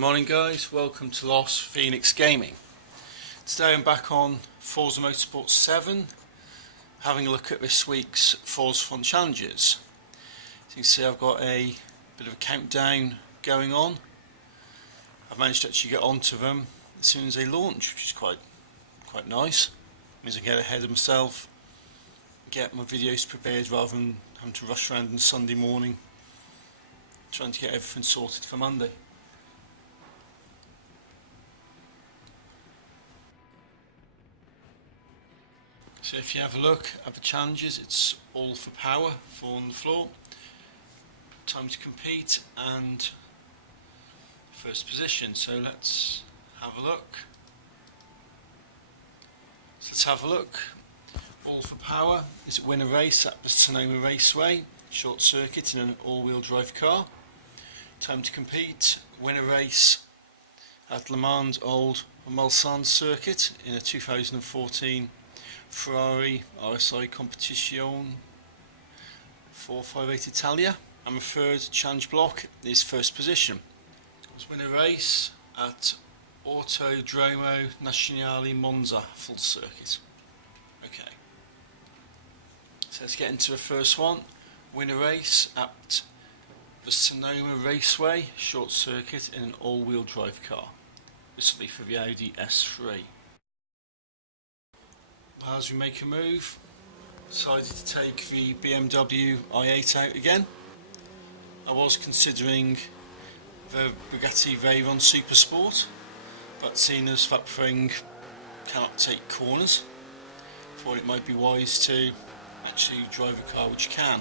morning guys, welcome to Lost Phoenix Gaming. Today I'm back on Forza Motorsport 7, having a look at this week's Forzathon challenges. As you can see, I've got a bit of a countdown going on. I've managed to actually get onto them as soon as they launch, which is quite nice. It means I get ahead of myself, get my videos prepared rather than having to rush around on Sunday morning trying to get everything sorted for Monday. So if you have a look at the challenges, it's all for power, 4 on the floor, time to compete and first position. So let's have a look. All for power is win a race at the Sonoma Raceway, short circuit in an all-wheel drive car. Time to compete, win a race at Le Mans Old Mulsanne circuit in a 2014 Ferrari RSI Competizione 458 Italia. And the third challenge block is first position. Let's win a race at Autodromo Nazionale Monza full circuit. Okay, so let's get into the first one. Win a race at the Sonoma Raceway short circuit in an all-wheel drive car. This will be for the Audi S3. As we make a move, decided to take the BMW i8 out again. I was considering the Bugatti Veyron Super Sport, but seeing as that thing cannot take corners, I thought it might be wise to actually drive a car which can.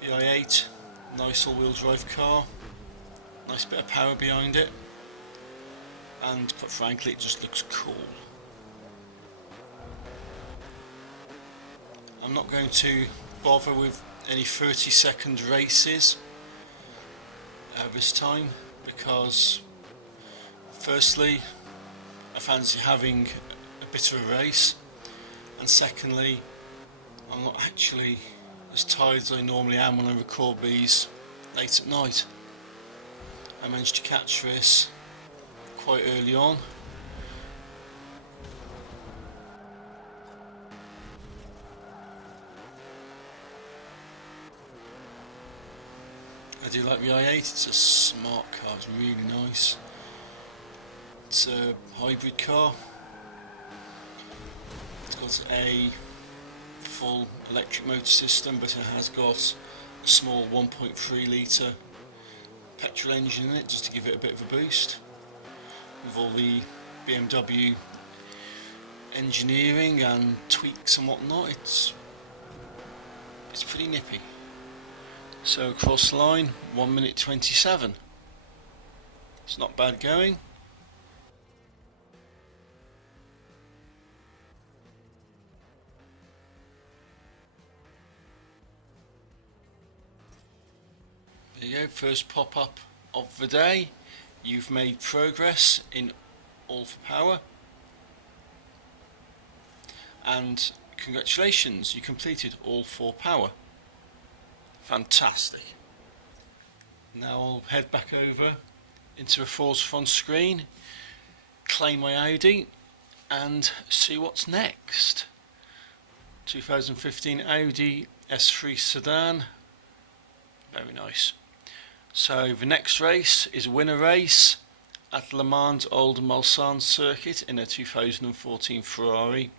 The i8, nice all-wheel drive car, nice bit of power behind it, and quite frankly it just looks cool. I'm not going to bother with any 30-second races this time, because firstly I fancy having a bit of a race, and secondly I'm not actually as tired as I normally am when I record these late at night. I managed to catch this quite early on. I do like the i8, it's a smart car, it's really nice. It's a hybrid car. It's got a full electric motor system, but it has got a small 1.3 litre petrol engine in it just to give it a bit of a boost. With all the BMW engineering and tweaks and whatnot, it's pretty nippy. So across the line, 1 minute 27. It's not bad going. There you go, first pop-up of the day. You've made progress in all for power. And congratulations, you completed all for power. Fantastic. Now I'll head back over into the Forzathon screen, claim my Audi and see what's next. 2015 Audi S3 sedan, very nice. So the next race is win a race at Le Mans Old Mulsanne circuit in a 2014 Ferrari.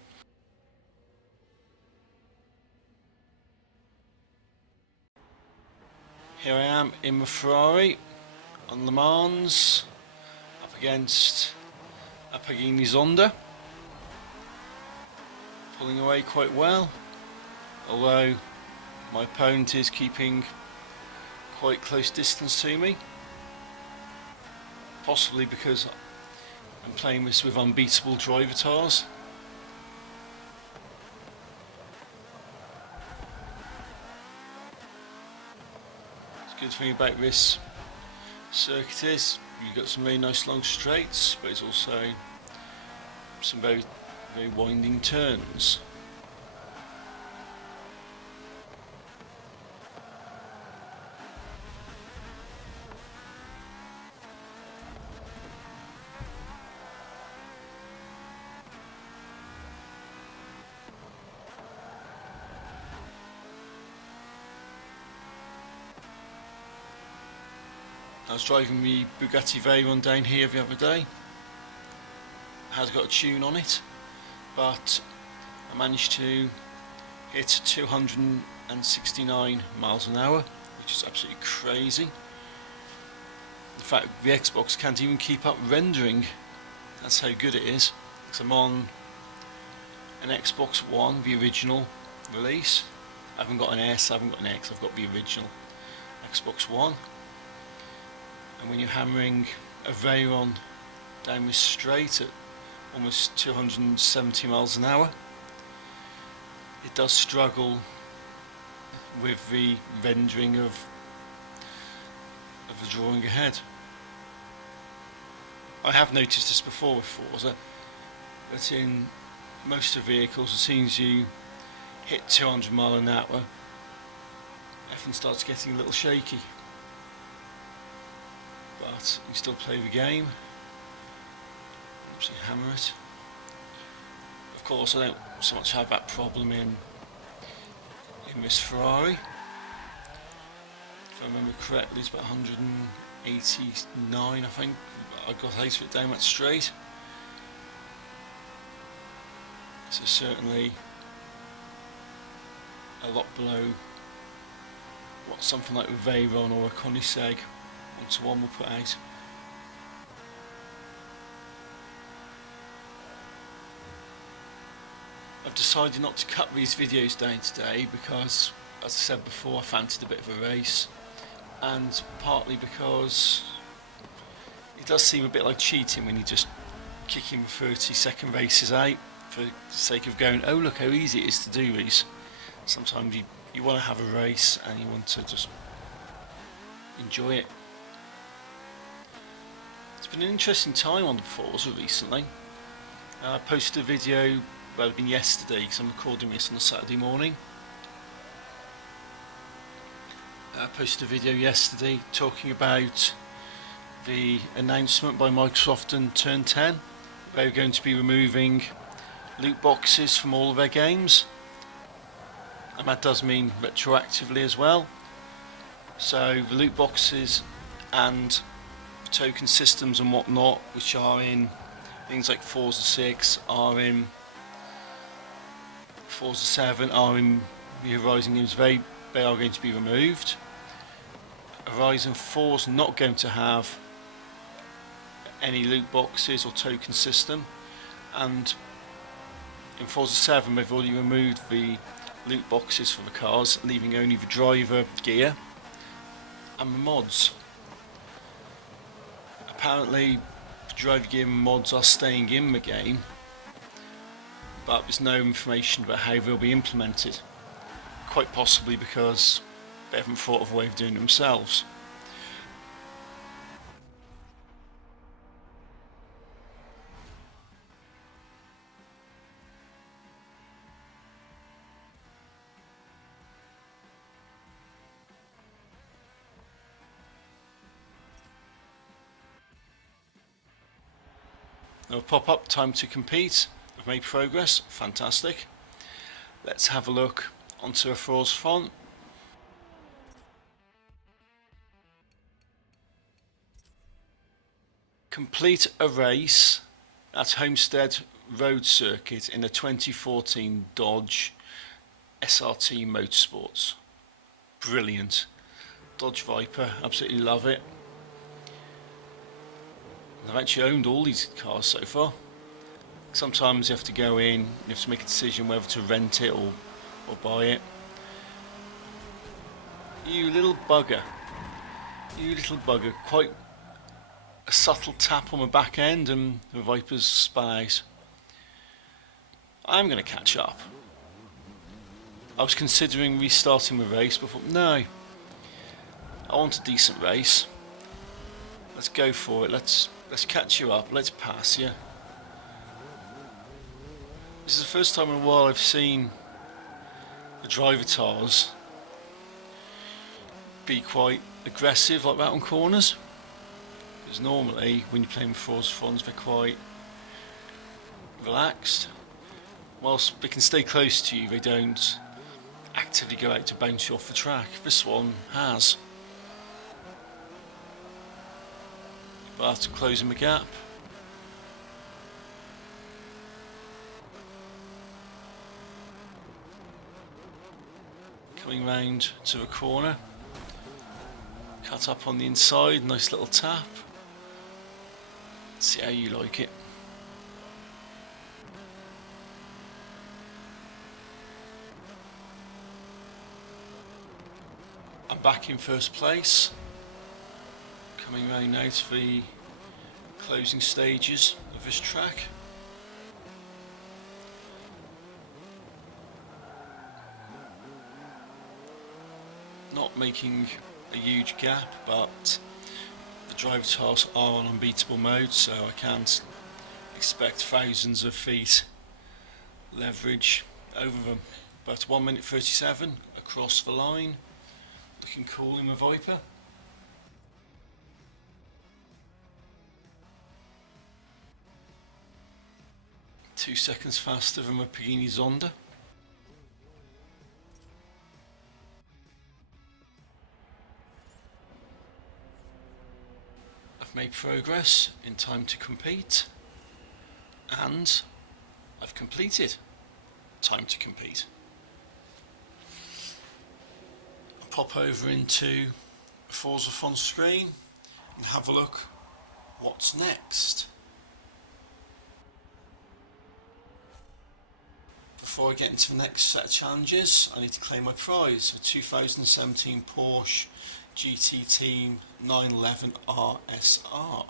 Here I am in the Ferrari on Le Mans, up against a Pagani Zonda, pulling away quite well, although my opponent is keeping quite close distance to me, possibly because I'm playing this with unbeatable drivatars. Good thing about this circuit is you've got some very nice long straights, but it's also some very winding turns. I was driving the Bugatti Veyron down here the other day. It has got a tune on it, but I managed to hit 269 miles an hour, which is absolutely crazy. In fact, the Xbox can't even keep up rendering. That's how good it is. Because I'm on an Xbox One, the original release. I haven't got an S, I haven't got an X, I've got the original Xbox One. And when you're hammering a Veyron down this straight at almost 270 miles an hour, it does struggle with the rendering of the drawing ahead. I have noticed this before with Forza, that in most of the vehicles, as soon as you hit 200 miles an hour, everything starts getting a little shaky. But you still play the game, absolutely hammer it. Of course, I don't so much have that problem in this Ferrari. If I remember correctly, it's about 189, I think. I got out of it down that straight. So certainly a lot below what something like a Veyron or a Koenigsegg 1-to-1 will put out. I've decided not to cut these videos down today because, as I said before, I fancied a bit of a race, and partly because it does seem a bit like cheating when you're just kicking 30-second races out for the sake of going, oh look how easy it is to do these. Sometimes you want to have a race and you want to just enjoy it. It's been an interesting time on the Forza recently. I posted a video, well, it'd been yesterday because I'm recording this on a Saturday morning. I posted a video yesterday talking about the announcement by Microsoft and Turn 10. They were going to be removing loot boxes from all of their games, and that does mean retroactively as well. So the loot boxes and token systems and whatnot, which are in things like Forza 6, are in Forza 7, are in the Horizon games, they are going to be removed. Horizon 4 is not going to have any loot boxes or token system, and in Forza 7 they've already removed the loot boxes for the cars, leaving only the driver gear and the mods. Apparently the driver gear and mods are staying in the game, but there's no information about how they'll be implemented, quite possibly because they haven't thought of a way of doing it themselves. Now pop up, time to compete. We've made progress, fantastic. Let's have a look onto a Forzathon. Complete a race at Homestead Road circuit in the 2014 Dodge SRT Motorsports. Brilliant. Dodge Viper, absolutely love it. I've actually owned all these cars so far. Sometimes you have to go in, you have to make a decision whether to rent it or buy it. You little bugger. You little bugger. Quite a subtle tap on the back end and the Viper's spun out. I'm going to catch up. I was considering restarting the race, but thought, no. I want a decent race. Let's go for it. Let's catch you up. Let's pass you. This is the first time in a while I've seen the driver tires be quite aggressive like that on corners. Because normally when you're playing with Forzathons they're quite relaxed. Whilst they can stay close to you, they don't actively go out to bounce you off the track. This one has. but closing the gap. Coming round to the corner, cut up on the inside, nice little tap. See how you like it. I'm back in first place, coming round now to the closing stages of this track. Not making a huge gap, but the driver tasks are on unbeatable mode, so I can't expect thousands of feet leverage over them. But 1 minute 37 across the line, looking cool in the Viper. Two seconds faster than the Pagani Zonda. I've made progress in time to compete, and I've completed time to compete. I'll pop over into Forzathon screen and have a look what's next. Before I get into the next set of challenges, I need to claim my prize, a 2017 Porsche GT Team 911 RSR.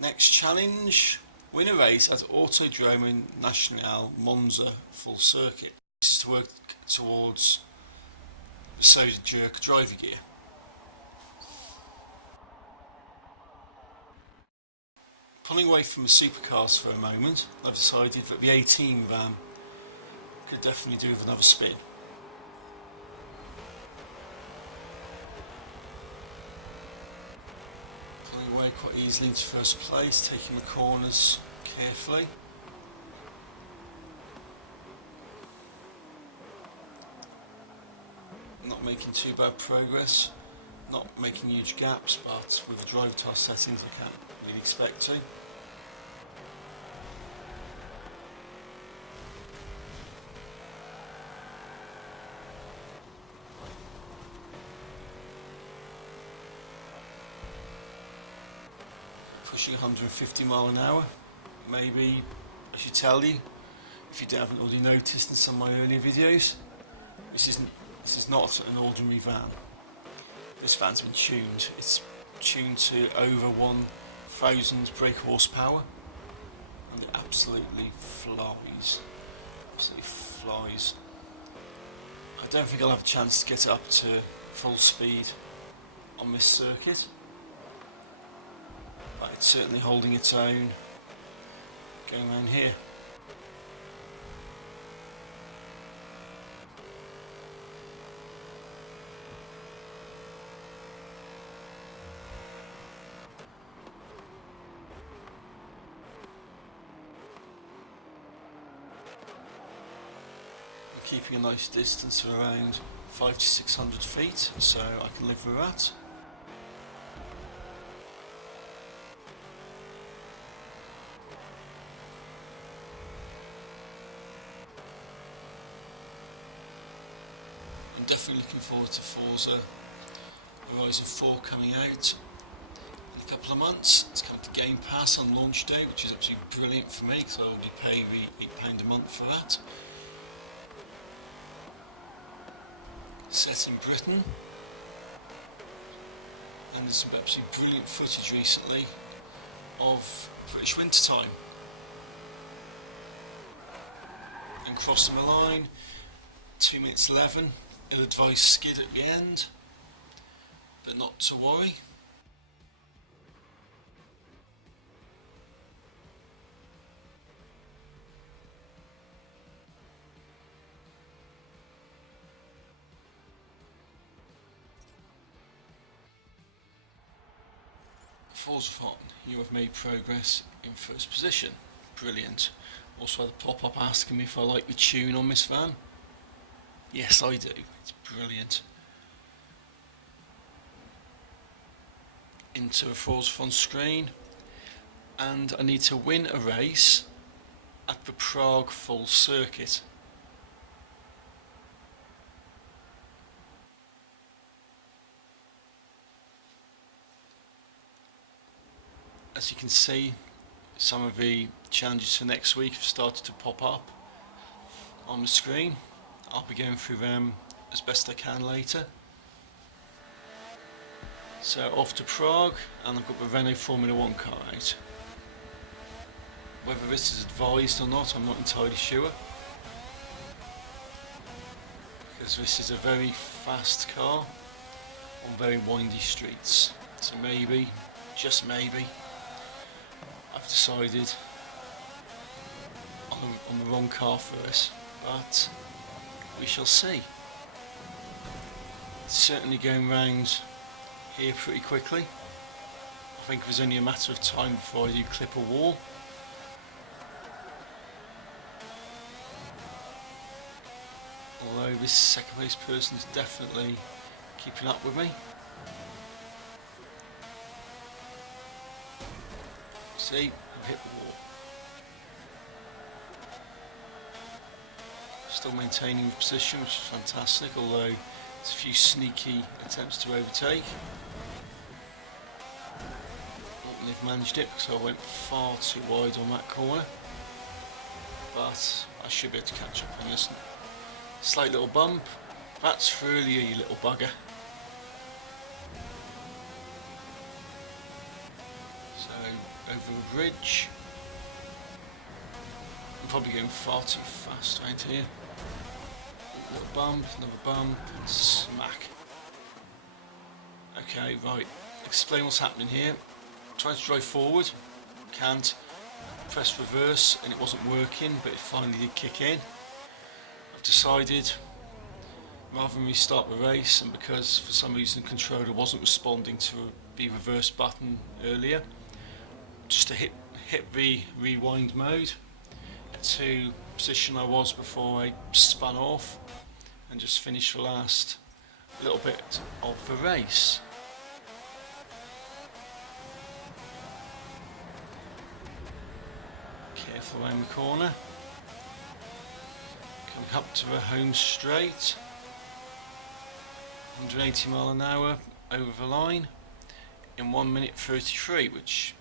Next challenge, win a race at Autodromo Nacional Monza full circuit. This is to work towards the soda jerk driver gear. Pulling away from the supercars for a moment, I've decided that the 18 van could definitely do with another spin. Pulling away quite easily into first place, taking the corners carefully. Not making too bad progress, not making huge gaps, but with the driver task settings I can't really expect to. Pushing 150 mile an hour. Maybe I should tell you, if you haven't already noticed in some of my earlier videos, this is not an ordinary van. This van's been tuned. It's tuned to over 1,000 brake horsepower, and it absolutely flies. Absolutely flies. I don't think I'll have a chance to get it up to full speed on this circuit, but it's certainly holding its own going around here. Keeping a nice distance of around 500 to 600 feet, so I can live with that. I'm definitely looking forward to Forza Horizon 4 coming out in a couple of months. It's coming to Game Pass on launch day, which is absolutely brilliant for me because I already pay the £8 a month for that. Set in Britain, and there's some absolutely brilliant footage recently of British wintertime. And crossing the line, 2 minutes 11, ill-advised skid at the end, but not to worry. Forzathon, you have made progress in first position. Brilliant. Also had a pop-up asking me if I like the tune on this van. Yes, I do. It's brilliant. into the Forzathon screen, and I need to win a race at the Prague full circuit. As you can see, some of the challenges for next week have started to pop up on the screen. I'll be going through them as best I can later. So off to Prague, and I've got the Renault Formula 1 car out. Whether this is advised or not, I'm not entirely sure, because this is a very fast car on very windy streets. So maybe, just maybe, I've decided on the wrong car for this, but we shall see. It's certainly going round here pretty quickly. I think there's only a matter of time before I do clip a wall. Although this second place person is definitely keeping up with me. See, I've hit the wall. Still maintaining the position, which is fantastic, although there's a few sneaky attempts to overtake. Not they've managed it, because I went far too wide on that corner. But I should be able to catch up on this slight little bump. That's for earlier, you little bugger. So, over the bridge. I'm probably going far too fast right here. Little bump, another bump, and smack. Okay, right. Explain what's happening here. Trying to drive forward, can't. Press reverse and it wasn't working, but it finally did kick in. I've decided, rather than restart the race, and because for some reason the controller wasn't responding to the reverse button earlier, just to hit the rewind mode to position I was before I spun off, and just finish the last little bit of the race. Careful around the corner. Coming up to the home straight. 180 mile an hour over the line in 1 minute 33, which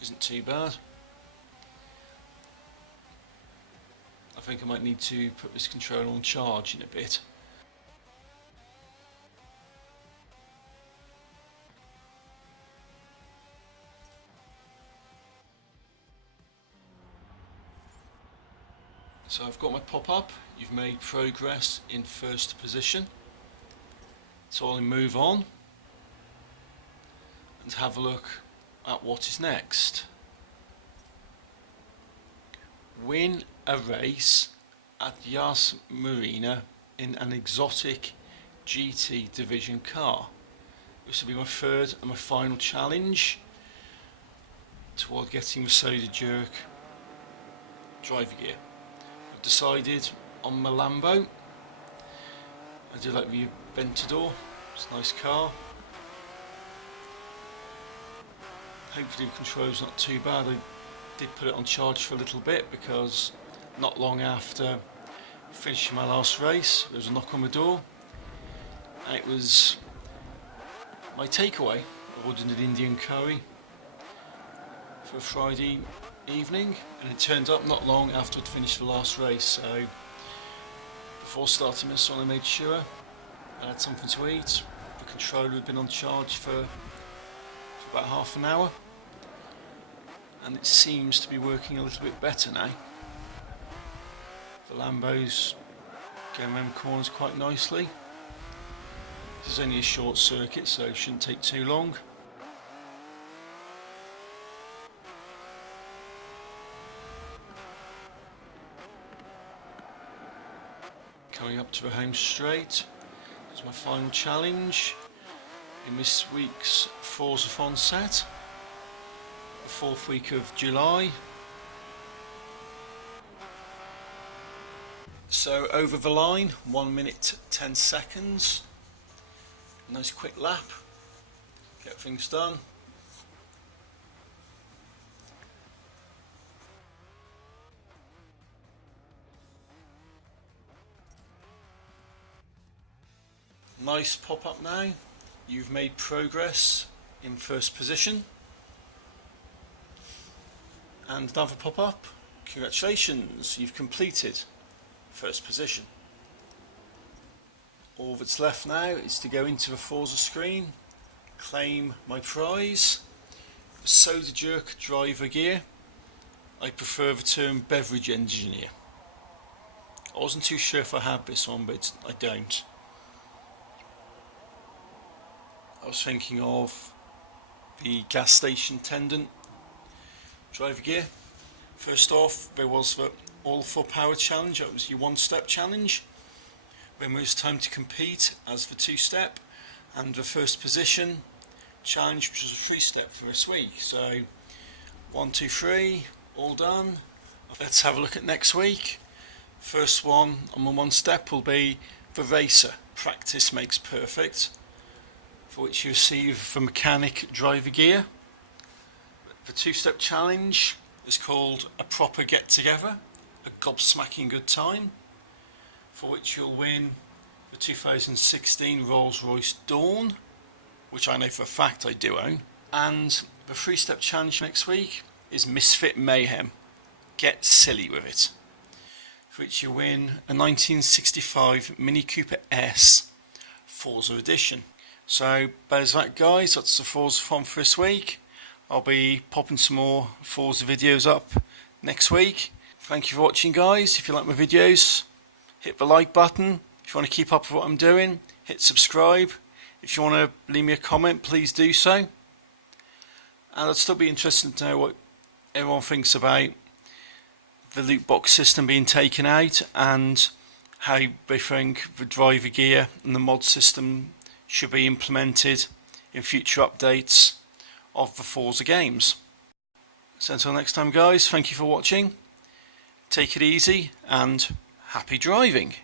isn't too bad. I think I might need to put this controller on charge in a bit. So I've got my pop-up, you've made progress in first position. So I'll move on and have a look at what is next. Win a race at Yas Marina in an exotic GT division car. This will be my third and my final challenge toward getting the soda jerk driver gear. I've decided on my Lambo. I do like the Aventador, it's a nice car. Hopefully the control's not too bad. I did put it on charge for a little bit because not long after finishing my last race there was a knock on the door, and it was my takeaway. I ordered an Indian curry for Friday evening, and it turned up not long after I'd finished the last race, so before starting this one I made sure I had something to eat. The controller had been on charge for about half an hour, and it seems to be working a little bit better now. The Lambo's going around the corners quite nicely. This is only a short circuit, so it shouldn't take too long. Coming up to the home straight. It's my final challenge in this week's Forzathon set. The 4th week of July. So over the line, 1 minute 10 seconds. Nice quick lap. Get things done. Nice pop-up now. You've made progress in first position. And another pop-up. Congratulations, you've completed first position. All that's left now is to go into the Forza screen, claim my prize, Soda Jerk driver gear. I prefer the term beverage engineer. I wasn't too sure if I had this one, but I don't. I was thinking of the gas station attendant driver gear. First off, there was the All for Power challenge. That was your one-step challenge. Then there was time to compete as the two-step, and the first position challenge, which was a three-step for this week. So 1, 2, 3, all done. Let's have a look at next week. First one on the one step will be the racer. Practice makes perfect, for which you receive the mechanic driver gear. The two-step challenge is called a proper get-together, a gobsmacking good time, for which you'll win the 2016 Rolls-Royce Dawn, which I know for a fact I do own. And the three-step challenge next week is Misfit Mayhem. Get silly with it, for which you win a 1965 Mini Cooper S Forza Edition. So there's that, guys. That's the Forzathon for this week. I'll be popping some more Forza videos up next week. Thank you for watching, guys. If you like my videos, hit the like button. If you want to keep up with what I'm doing, hit subscribe. If you want to leave me a comment, please do so. And I'd still be interested to know what everyone thinks about the loot box system being taken out and how they think the driver gear and the mod system should be implemented in future updates of the Forza games. So until next time, guys, thank you for watching. Take it easy and happy driving.